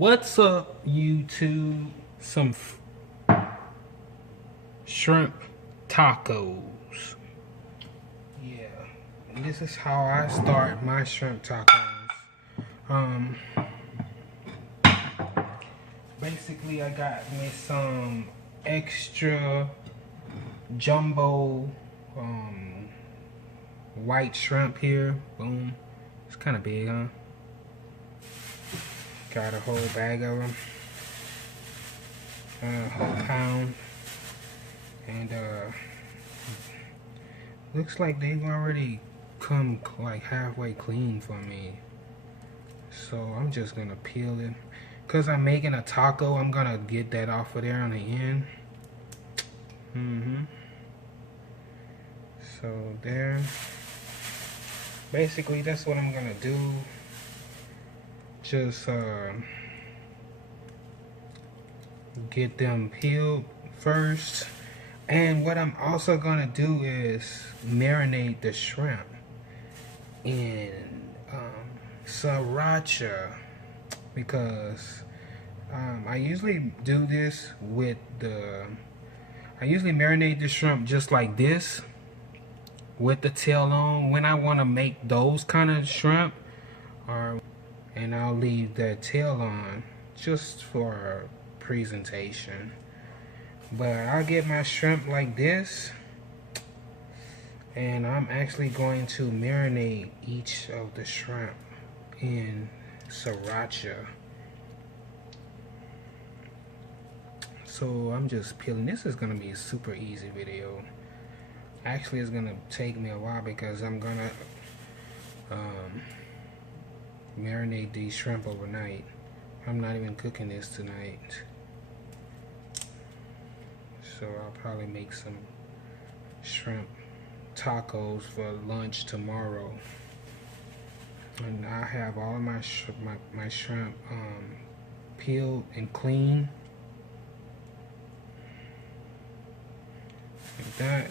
What's up, YouTube? Some shrimp tacos. Yeah, and this is how I start my shrimp tacos. Basically, I got me some extra jumbo white shrimp here. Boom. It's kind of big, huh? Got a whole bag of them, a whole pound, and looks like they've already come like halfway clean for me. So I'm just gonna peel it. Cause I'm making a taco, I'm gonna get that off of there on the end. So there. Basically, that's what I'm gonna do. Just get them peeled first, and what I'm also gonna do is marinate the shrimp in sriracha, because I usually do this with I usually marinate the shrimp just like this with the tail on when I want to make those kind of shrimp, and I'll leave that tail on just for presentation. But I'll get my shrimp like this, and I'm actually going to marinate each of the shrimp in sriracha. So I'm just peeling. This is gonna be a super easy video. Actually, it's gonna take me a while because I'm gonna marinate these shrimp overnight. I'm not even cooking this tonight, so I'll probably make some shrimp tacos for lunch tomorrow. And I have all of my shrimp peeled and clean like that.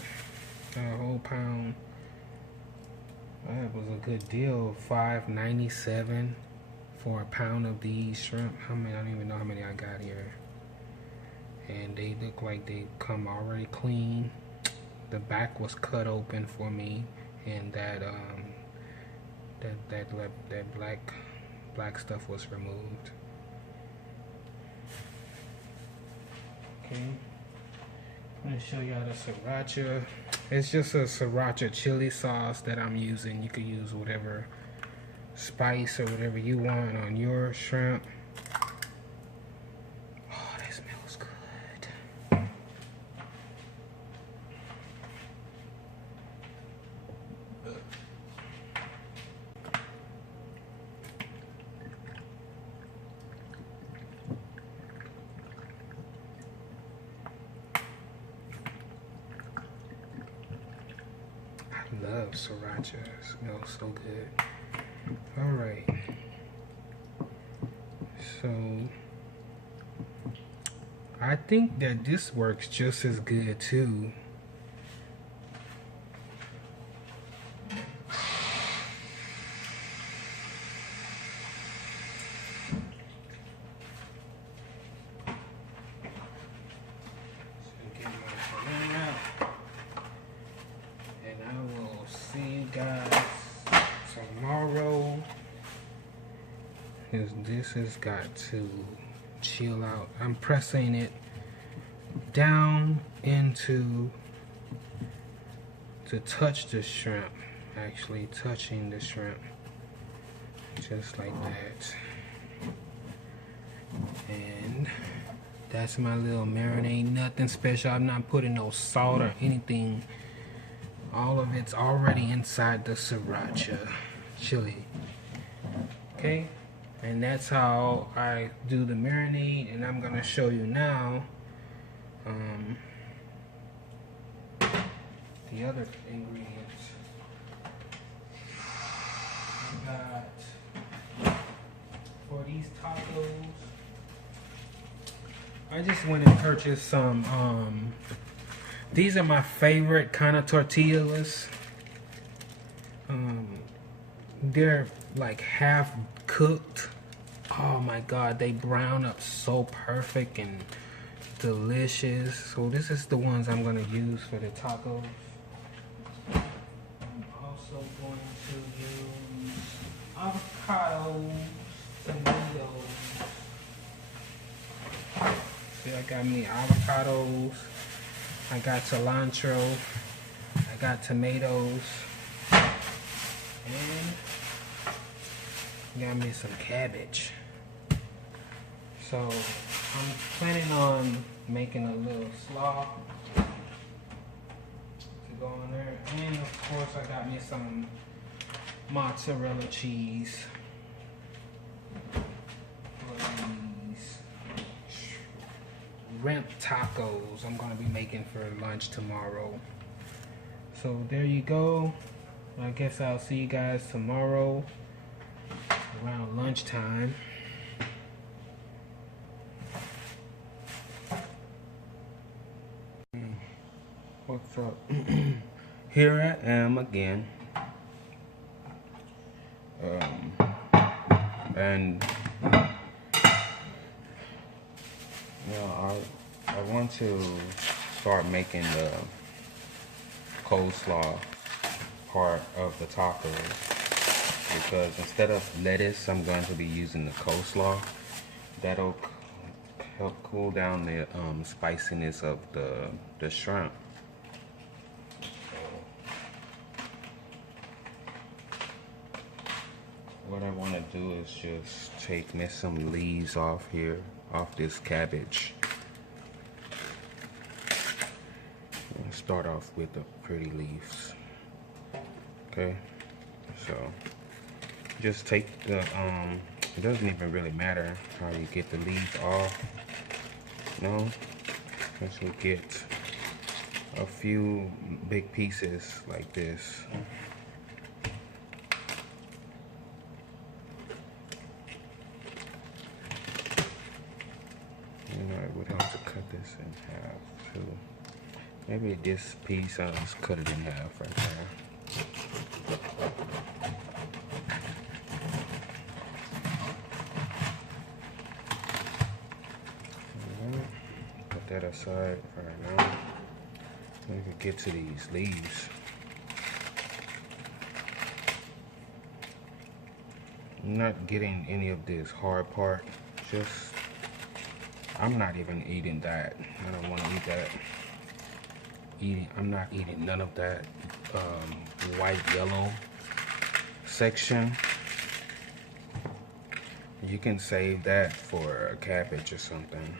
A whole pound. That was a good deal. $5.97 for a pound of these shrimp. How many? I don't even know how many I got here. And they look like they come already clean. The back was cut open for me, and that black stuff was removed. Okay. I'm going to show y'all the sriracha. It's just a sriracha chili sauce that I'm using. You could use whatever spice or whatever you want on your shrimp. Oh, that smells good. I love sriracha. It smells so good. Alright. So I think that this works just as good too. See you guys tomorrow. This has got to chill out. I'm pressing it down into to touch the shrimp. Actually touching the shrimp just like that. And that's my little marinade. Nothing special. I'm not putting no salt or anything. All of it's already inside the sriracha chili. Okay, and that's how I do the marinade, and I'm gonna show you now the other ingredients. I got for these tacos, I just went and purchased some these are my favorite kind of tortillas. They're like half cooked Oh my God, they brown up so perfect and delicious. So this is the ones I'm gonna use for the tacos. I'm also going to use avocados, tomatoes. See, I got me avocados. I got cilantro. I got tomatoes. And got me some cabbage. So I'm planning on making a little slaw to go on there. And of course I got me some mozzarella cheese for these shrimp tacos I'm gonna be making for lunch tomorrow. So there you go. I guess I'll see you guys tomorrow around lunchtime. What's up? Here I am again. And you know, I want to start making the coleslaw part of the tacos, because instead of lettuce I'm going to be using the coleslaw. That'll help cool down the spiciness of the shrimp. What I want to do is just take some leaves off here, off this cabbage. And start off with the pretty leaves. Okay, so just take the it doesn't even really matter how you get the leaves off. No, once we get a few big pieces like this. You know, it would help to cut this in half too. Maybe this piece, I'll just cut it in half right there. Put that aside for right now. We can get to these leaves. I'm not getting any of this hard part. Just, I'm not even eating that. I don't want to eat that. I'm not eating none of that white yellow section. You can save that for a cabbage or something.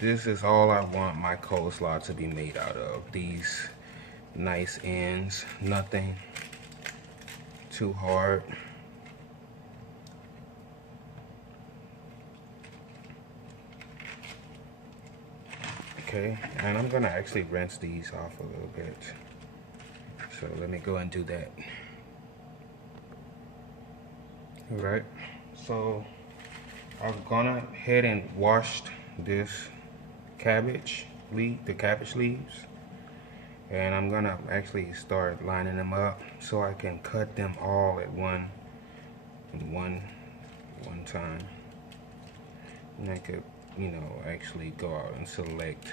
This is all I want my coleslaw to be made out of. These nice ends, nothing too hard. Okay, and I'm gonna actually rinse these off a little bit. So let me go and do that. All right, so I've gone ahead and washed this cabbage leaf, the cabbage leaves, and I'm gonna actually start lining them up so I can cut them all at one time. And I could, you know, actually go out and select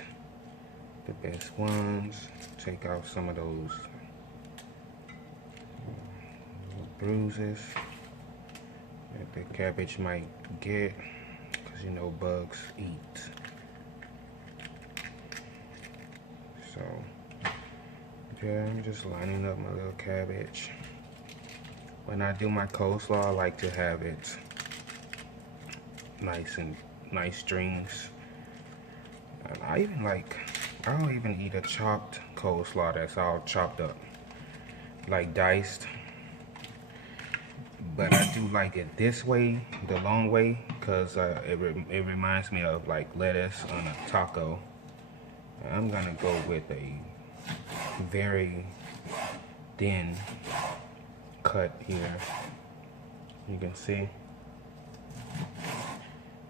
the best ones, take off some of those bruises that the cabbage might get, because you know bugs eat. So yeah, I'm just lining up my little cabbage. When I do my coleslaw, I like to have it nice strings. And I don't even eat a chopped coleslaw that's all chopped up, like diced. But I do like it this way, the long way, because it reminds me of like lettuce on a taco. I'm gonna go with a very thin cut here. You can see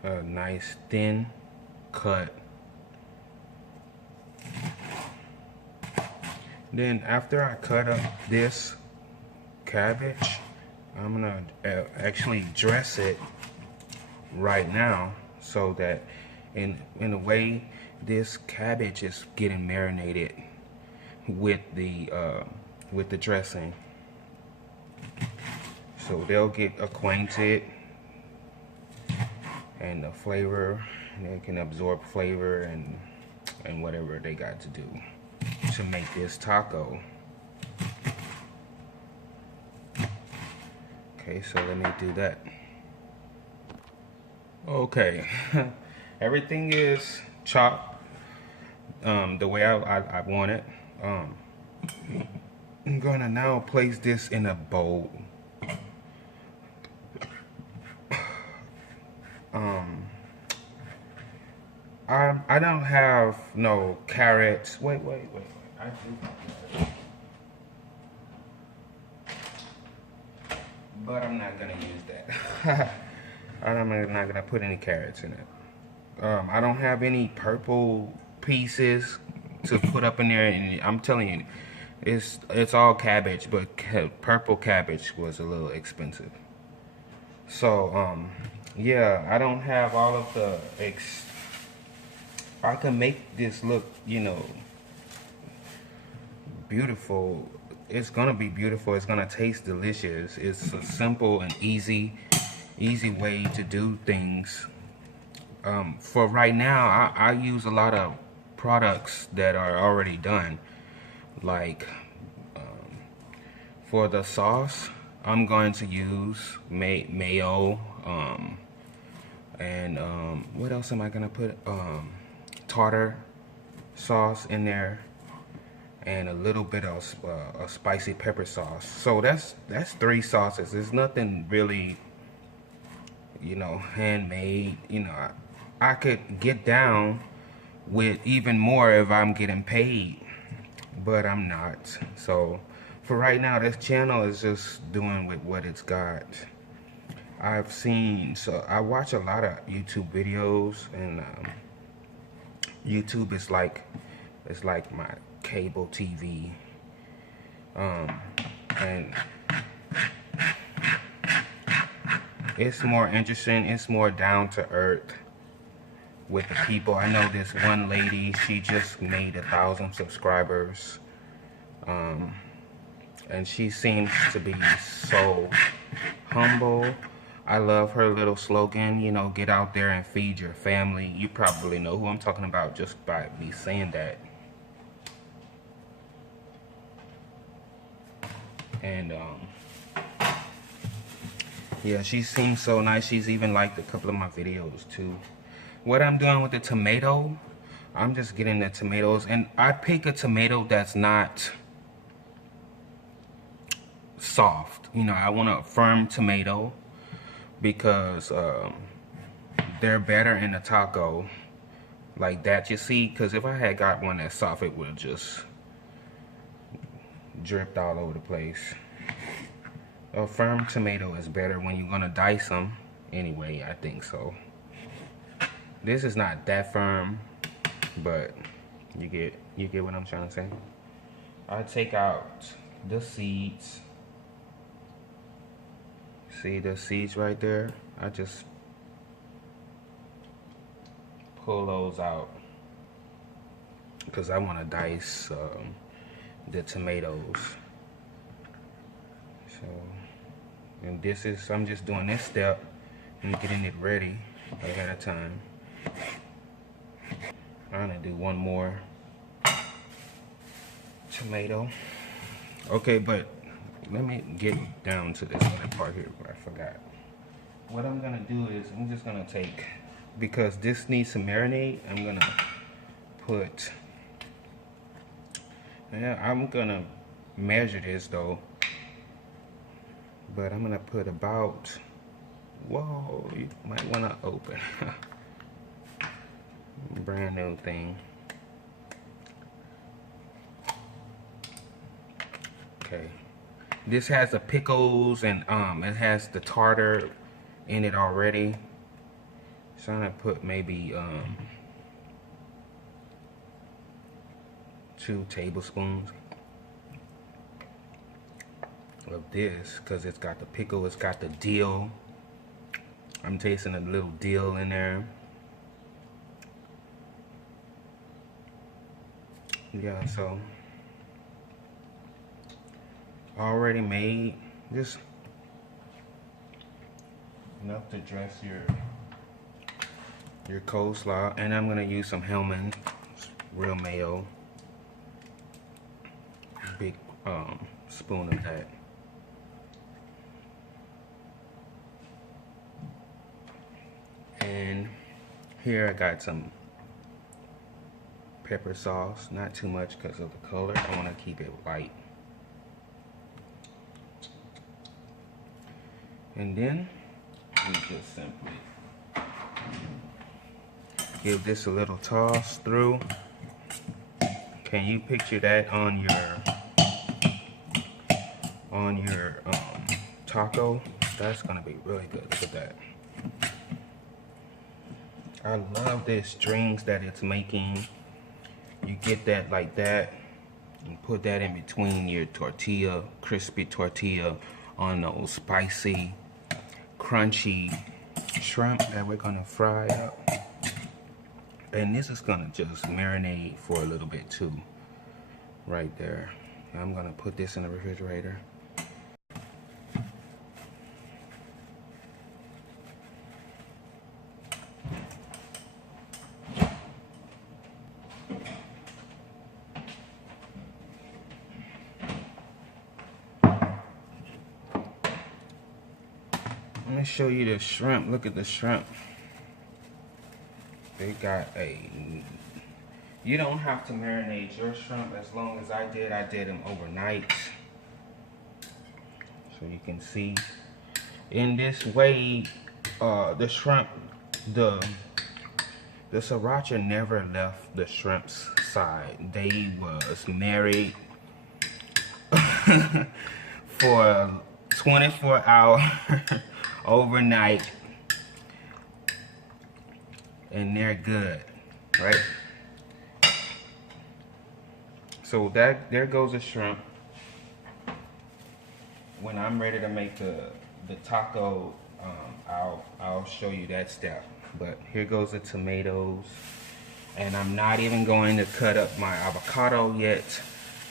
a nice thin cut. Then after I cut up this cabbage, I'm gonna actually dress it right now, so that in a way this cabbage is getting marinated with the dressing, so they'll get acquainted, and the flavor, they can absorb flavor and whatever they got to do to make this taco. Okay, so let me do that. Okay, everything is chopped the way I want it. I'm gonna now place this in a bowl. I don't have no carrots. Wait. I do, but I'm not gonna use that. I'm not gonna put any carrots in it. I don't have any purple pieces to put up in there, and I'm telling you, it's all cabbage, but purple cabbage was a little expensive. So yeah, I don't have all of the I can make this look, you know, beautiful. It's gonna be beautiful. It's gonna taste delicious. It's a simple and easy way to do things. For right now, I use a lot of products that are already done. Like for the sauce, I'm going to use mayo, and what else am I gonna put? Tartar sauce in there, and a little bit of a spicy pepper sauce. So that's 3 sauces. There's nothing really, you know, handmade. You know, I could get down with even more if I'm getting paid, but I'm not. So for right now, this channel is just doing with what it's got. So I watch a lot of YouTube videos, and YouTube is like, it's like my cable TV, and it's more interesting, it's more down to earth with the people. I know this one lady, she just made 1,000 subscribers, and she seems to be so humble. I love her little slogan, you know, get out there and feed your family. You probably know who I'm talking about just by me saying that. And yeah, she seems so nice. She's even liked a couple of my videos too. What I'm doing with the tomato, I'm just getting the tomatoes, and I pick a tomato that's not soft. You know, I want a firm tomato, because they're better in a taco like that, you see. Because if I had got one that's soft, it would have just dripped all over the place. A firm tomato is better when you're gonna dice them anyway, I think so. This is not that firm, but you get what I'm trying to say. I take out the seeds. See the seeds right there? I just pull those out because I want to dice the tomatoes. So, and this is, I'm just doing this step and getting it ready ahead of time. I'm gonna do one more tomato. Okay, but let me get down to this other part here where I forgot. What I'm gonna do is I'm just gonna take, because this needs to marinate, I'm gonna put, yeah, I'm gonna measure this though, but I'm gonna put about, whoa, you might wanna open. Brand new thing. Okay. This has the pickles, and it has the tartar in it already. So I'm gonna put maybe 2 tablespoons of this, because it's got the pickle, it's got the dill. I'm tasting a little dill in there. Yeah, so already made, just enough to dress your coleslaw. And I'm gonna use some Hellman real mayo, big spoon of that. And here I got some pepper sauce, not too much because of the color. I want to keep it light. And then we just simply give this a little toss through. Can you picture that on your taco? That's gonna be really good. Look at that. I love this strings that it's making. You get that like that and put that in between your tortilla, crispy tortilla, on those spicy, crunchy shrimp that we're gonna fry up. And this is gonna just marinate for a little bit too, right there. And I'm gonna put this in the refrigerator. Let me show you the shrimp. Look at the shrimp. They got you don't have to marinate your shrimp as long as I did. I did them overnight. So you can see in this way, the shrimp, the Sriracha never left the shrimp's side. They was married for 24 hours overnight, and they're good, right? So there goes the shrimp. When I'm ready to make the taco, I'll show you that step. But here goes the tomatoes, and I'm not even going to cut up my avocado yet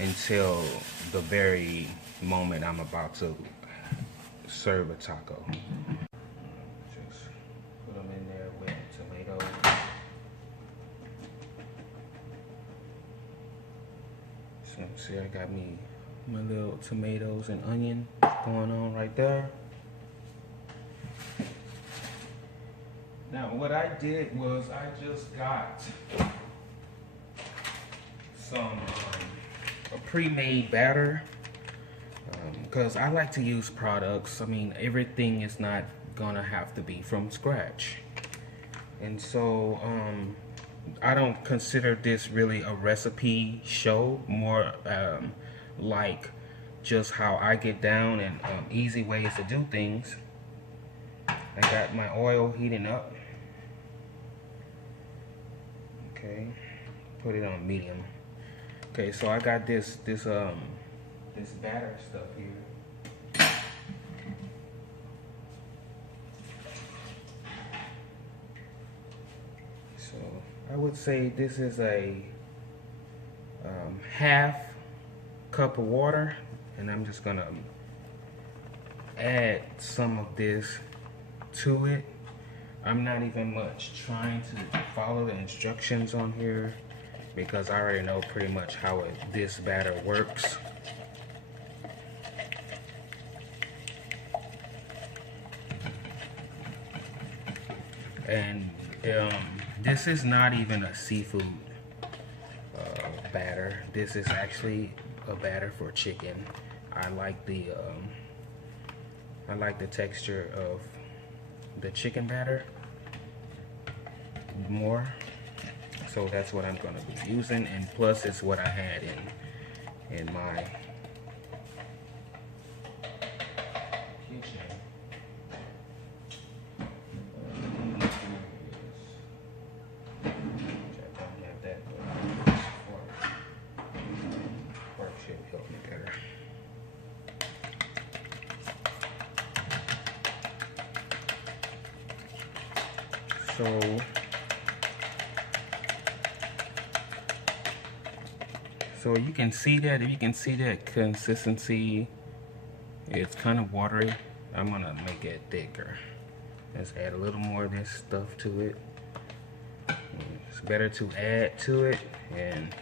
until the very moment I'm about to serve a taco. Just put them in there with tomatoes. So see, I got me my little tomatoes and onion going on right there. Now what I did was I just got some a pre-made batter, because I like to use products. I mean, everything is not gonna have to be from scratch, and so I don't consider this really a recipe show, more like just how I get down and easy ways to do things. I got my oil heating up. Okay, put it on medium. Okay, so I got this batter stuff here. So I would say this is a half cup of water, and I'm just gonna add some of this to it. I'm not even much trying to follow the instructions on here because I already know pretty much how this batter works. And this is not even a seafood batter. This is actually a batter for chicken. I like the texture of the chicken batter more, so that's what I'm going to be using, and plus it's what I had in my kitchen. Should help me better. So you can see that, if you can see that consistency, it's kind of watery. I'm gonna make it thicker. Let's add a little more of this stuff to it. It's better to add to it and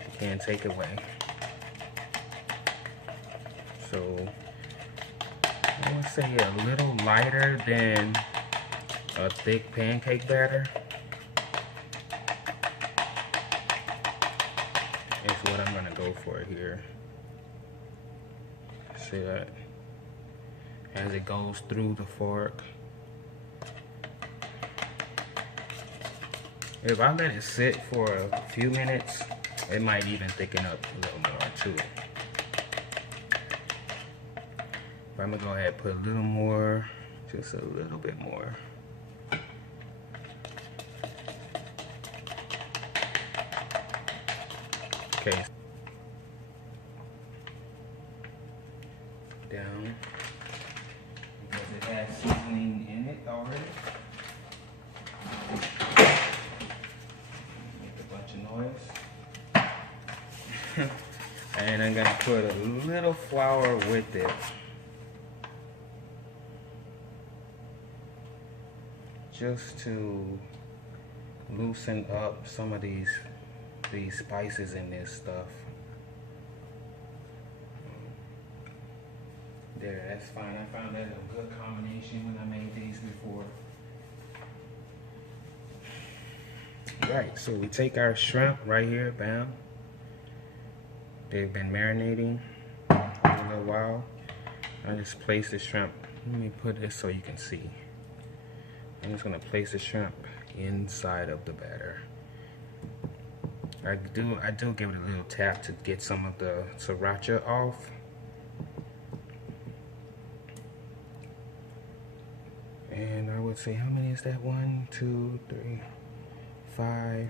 you can't take away. So I would say a little lighter than a thick pancake batter is what I'm gonna go for here. See that? As it goes through the fork. If I let it sit for a few minutes, it might even thicken up a little more too. But I'm gonna go ahead and put a little more, just a little bit more. Okay. Down. Because it has seasoning in it already. Make a bunch of noise. And I'm gonna put a little flour with it. Just to loosen up some of these spices in this stuff. There, that's fine. I found that a good combination when I made these before. Right, so we take our shrimp right here, bam. They've been marinating for a little while. I just place the shrimp. Let me put this so you can see. I'm just gonna place the shrimp inside of the batter. I do give it a little tap to get some of the sriracha off. And I would say, how many is that? 1, 2, 3, 5.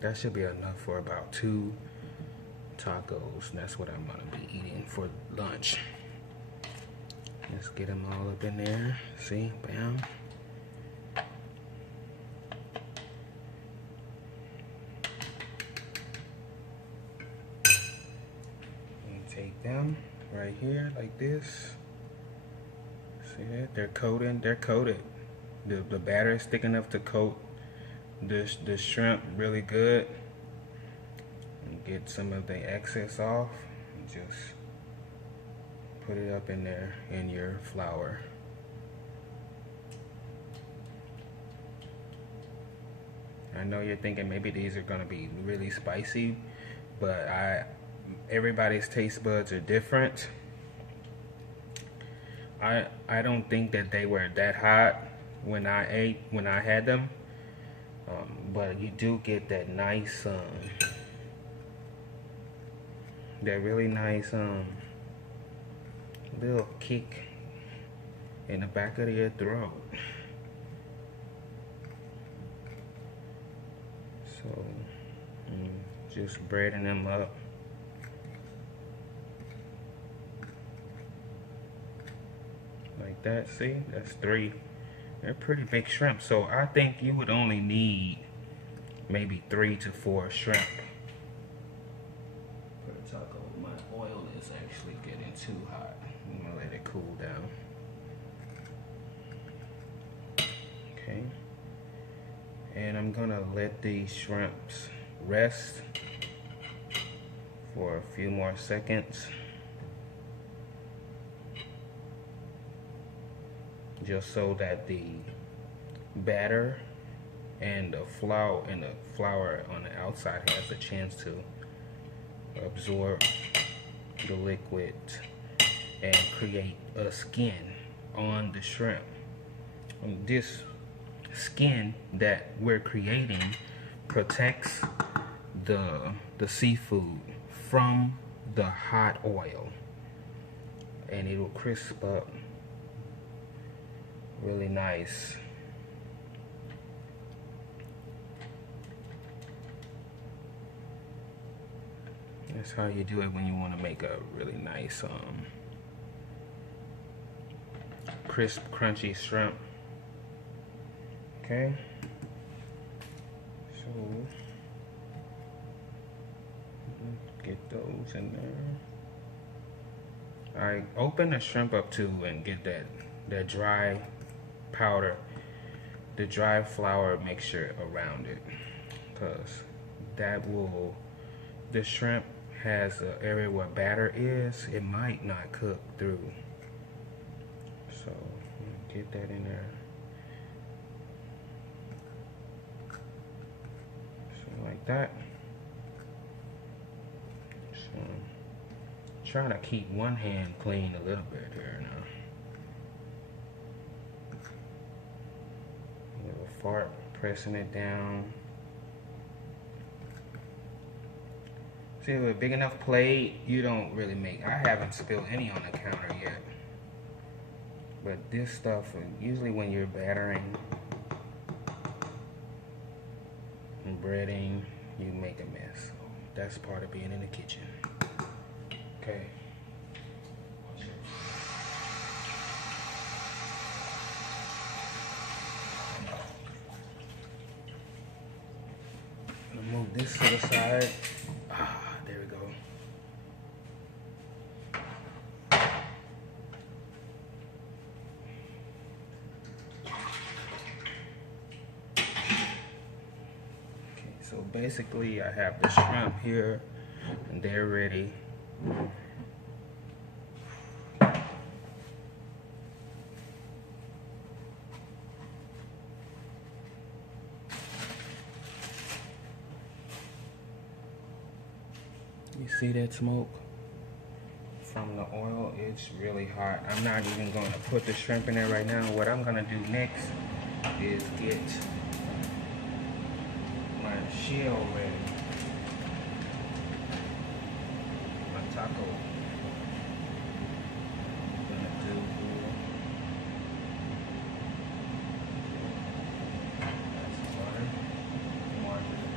That should be enough for about 2 tacos. That's what I'm gonna be eating for lunch. Let's get them all up in there. See, bam. And take them right here like this. See that? They're coated. The batter is thick enough to coat the shrimp really good. And get some of the excess off. And just put it up in there in your flour. I know you're thinking maybe these are gonna be really spicy, but everybody's taste buds are different. I don't think that they were that hot when I had them, but you do get that nice, that really nice little kick in the back of your throat. So just breading them up. Like that, see? That's 3. They're pretty big shrimp. So I think you would only need maybe 3 to 4 shrimp for the taco. My oil is actually getting too hot. I'm gonna let it cool down. Okay. And I'm gonna let these shrimps rest for a few more seconds. Just so that the batter and the flour on the outside has a chance to absorb the liquid and create a skin on the shrimp. And this skin that we're creating protects the seafood from the hot oil, and it will crisp up really nice. That's how you do it when you want to make a really nice crisp, crunchy shrimp. Okay. So get those in there. Alright, open the shrimp up too and get that dry powder, the dry flour mixture around it, because that will, the shrimp has an area where batter is, it might not cook through. So get that in there. So like that. So trying to keep one hand clean a little bit here now. A little fart, pressing it down. See, with a big enough plate, you don't really make, I haven't spilled any on the counter yet. But this stuff, usually when you're battering and breading, you make a mess. So that's part of being in the kitchen. Okay. I'm gonna move this to the side. There we go. Okay, so basically I have the shrimp here and they're ready. You see that smoke from the oil? It's really hot. I'm not even going to put the shrimp in there right now. What I'm going to do next is get my shell ready. My taco. I'm going to do that's butter, margarine.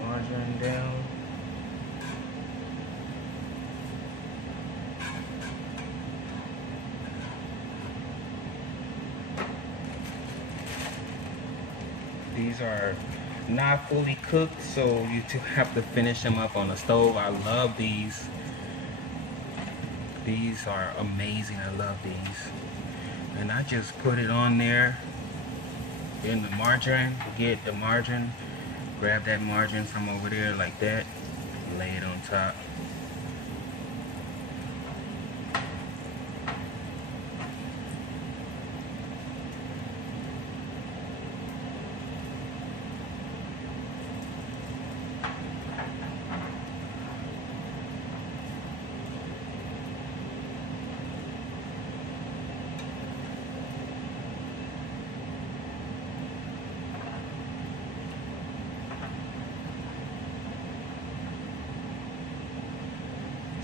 Margarine down. These are not fully cooked, so you have to finish them up on the stove. I love these. These are amazing. I love these. And I just put it on there in the margarine. Get the margarine. Grab that margarine from over there like that, lay it on top.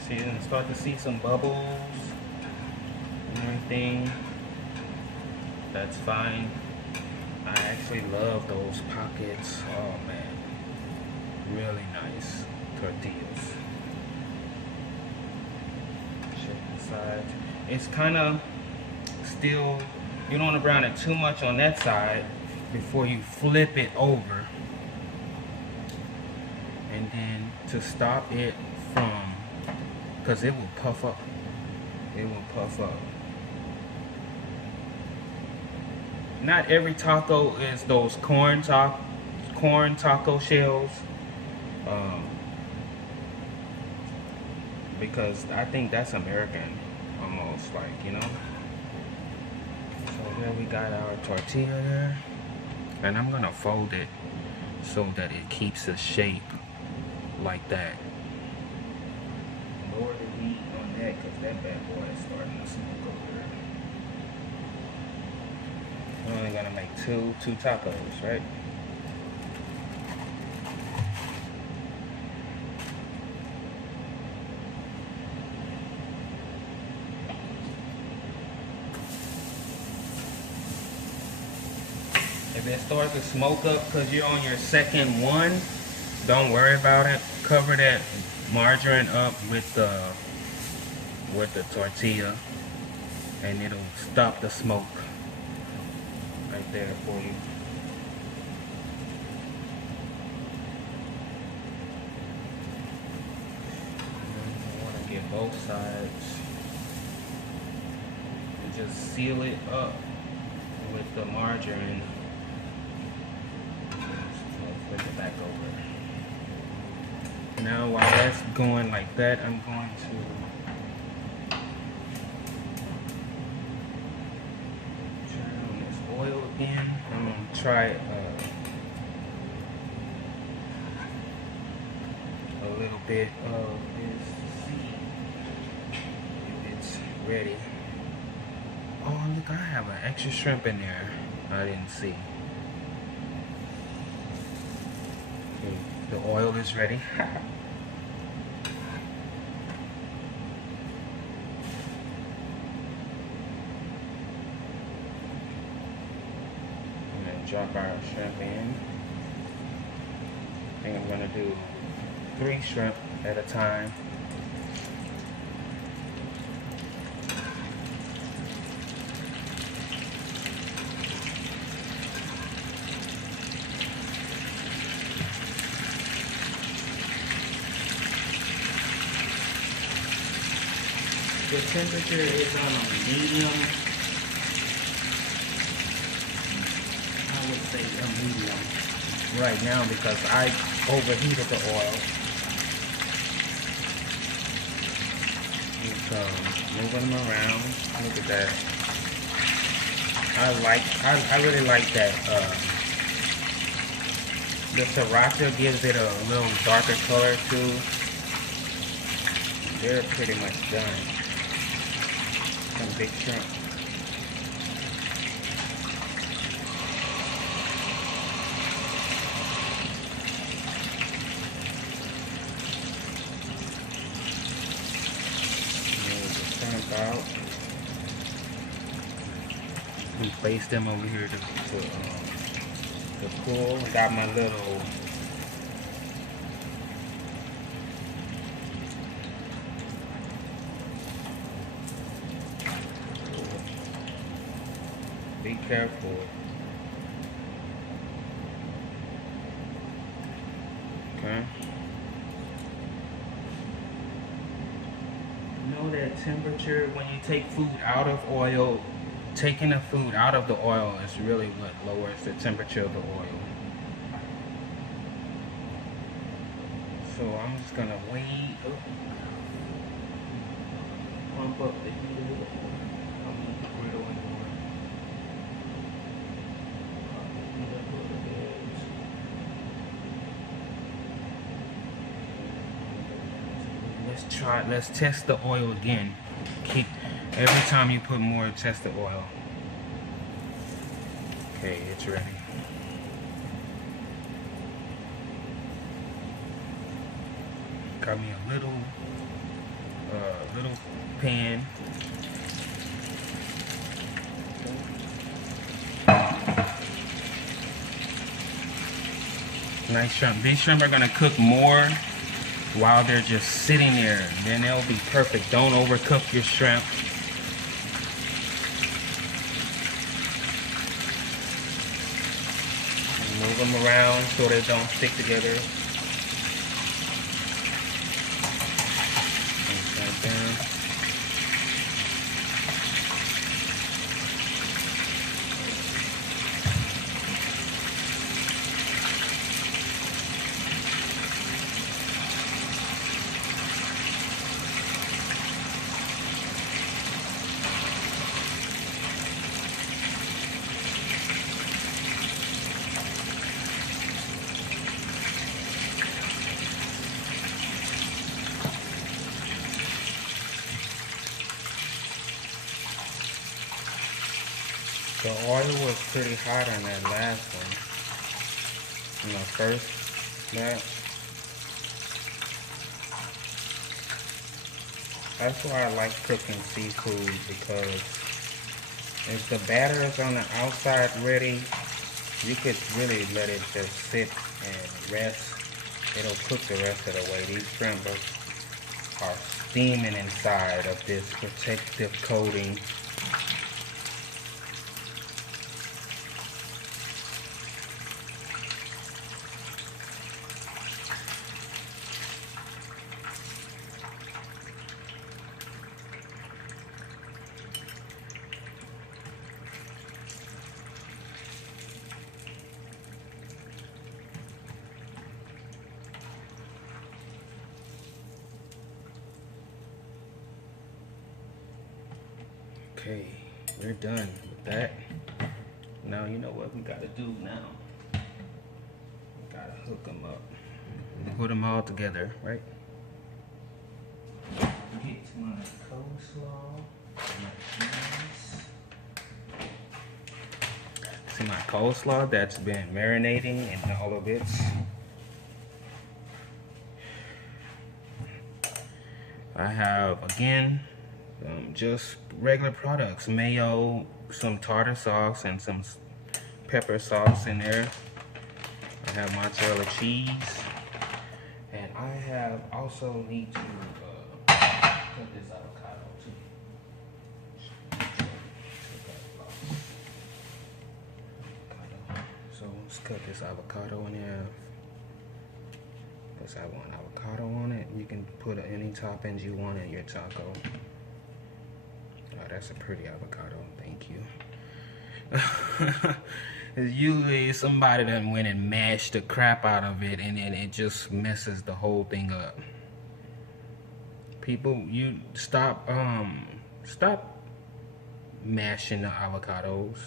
See, you're gonna start to see some bubbles and everything. That's fine. I actually love those pockets. Oh man, really nice tortillas. Check the sides. It's kind of still, you don't want to brown it too much on that side before you flip it over. And then to stop it from, because it will puff up. It will puff up. Not every taco is those corn taco shells. Because I think that's American, almost, like, you know. So here we got our tortilla there. And I'm gonna fold it so that it keeps a shape like that. Lower the heat on that because that bad boy is starting to smoke over there. We're only gonna make two tacos, right? If it starts to smoke up because you're on your second one, don't worry about it. Cover that margarine up with the tortilla, and it'll stop the smoke right there for you. You want to get both sides and just seal it up with the margarine. Flip it back over. Now while that's going like that, I'm going to turn on this oil again. I'm going to try a little bit of this to see if it's ready. Oh look, I have an extra shrimp in there I didn't see. Okay, the oil is ready. Drop our shrimp in. I think I'm going to do 3 shrimp at a time. The temperature is on a medium. Say a medium right now because I overheated the oil. Just moving them around. Look at that. I really like that. The Sriracha gives it a little darker color too. They're pretty much done. Some big shrimp. Out and place them over here to cool. I got my little be careful. Okay. Know that temperature when you take food out of oil, taking the food out of the oil is really what lowers the temperature of the oil. So I'm just gonna wait, pump up the heat a little. I'll move the griddle in more. Let's test the oil again. Keep every time you put more, test the oil. Okay, it's ready. Got me a little pan. Nice shrimp. These shrimp are gonna cook more while they're just sitting there. Then they'll be perfect. Don't overcook your shrimp. Move them around so they don't stick together. Like that. The oil was pretty hot on that last one, in the first batch. That's why I like cooking seafood, because if the batter is on the outside ready, You could really let it just sit and rest. It'll cook the rest of the way. These shrimp are steaming inside of this protective coating. Okay, we're done with that. Now you know what we gotta do now. We gotta hook them up. Put them all together, right? Get my coleslaw, my cheese. See my coleslaw that's been marinating in all of its. I have, again, just regular products, mayo, some tartar sauce, and some pepper sauce in there. I have mozzarella cheese, and I have also need to cut this avocado too. So let's cut this avocado in half. Because I want avocado on it. You can put any toppings you want in your taco. Oh, that's a pretty avocado. Thank you. It's usually somebody that went and mashed the crap out of it, and then it just messes the whole thing up. People, you stop mashing the avocados.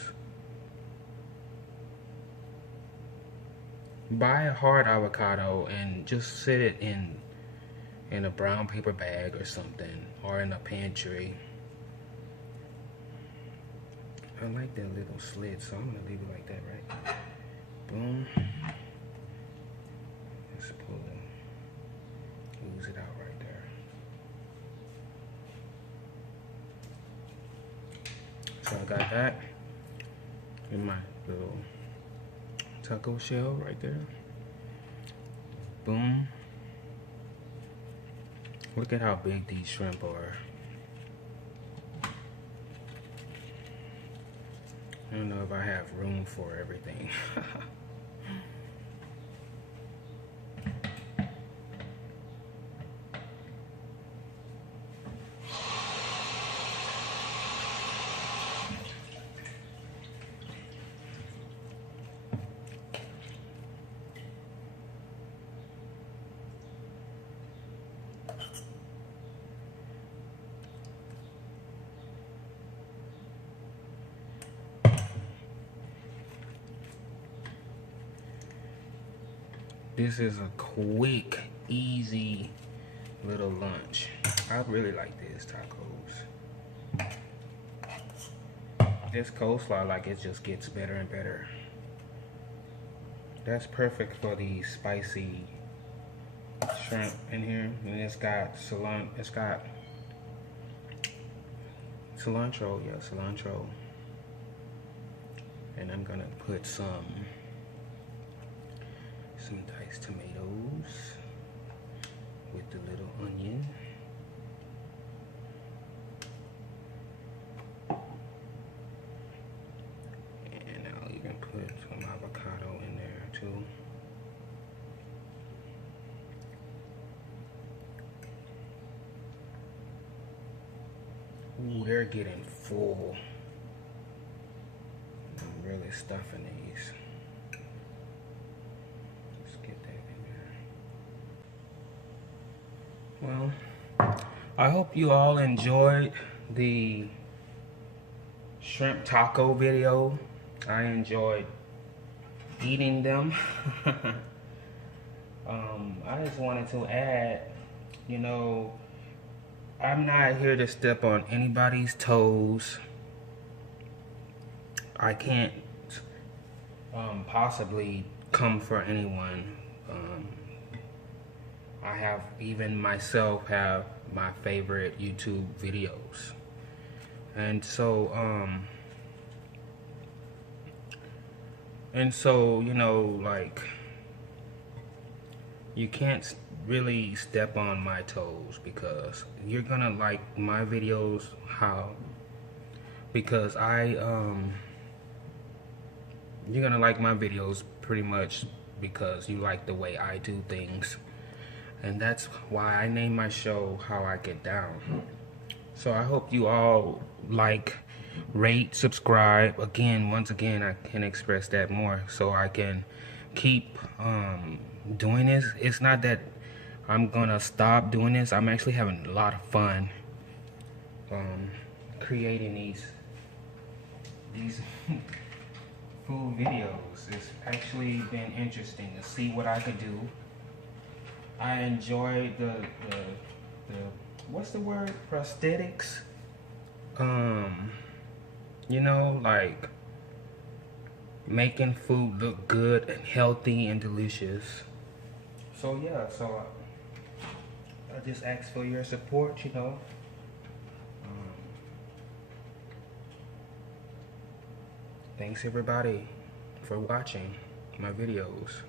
Buy a hard avocado and just sit it in a brown paper bag or something, or in a pantry. I like that little slit, so I'm gonna leave it like that, right? Boom. Let's pull it, ooze it out right there. So I got that in my little taco shell right there. Boom. Look at how big these shrimp are. I don't know if I have room for everything. This is a quick, easy little lunch. I really like these tacos. This coleslaw, like, it just gets better and better. That's perfect for the spicy shrimp in here. And it's got cilantro, yeah, cilantro. And I'm gonna put some diced tomatoes with the little onion. And I'll even put some avocado in there too. Ooh, they're getting full. I'm really stuffing these. Well, I hope you all enjoyed the shrimp taco video. I enjoyed eating them. I just wanted to add, you know, I'm not here to step on anybody's toes. I can't possibly come for anyone. I have, even myself, have my favorite YouTube videos. And so, And so, you know, like, you can't really step on my toes, because you're gonna like my videos. How? Because you're gonna like my videos pretty much because you like the way I do things. And that's why I named my show How I Get Down. So I hope you all like, rate, subscribe. Again, once again, I can express that more so I can keep doing this. It's not that I'm gonna stop doing this. I'm actually having a lot of fun creating these food videos. It's actually been interesting to see what I could do. I enjoy the what's the word? Prosthetics. You know, like making food look good and healthy and delicious. So yeah, so I just ask for your support, you know. Thanks everybody for watching my videos.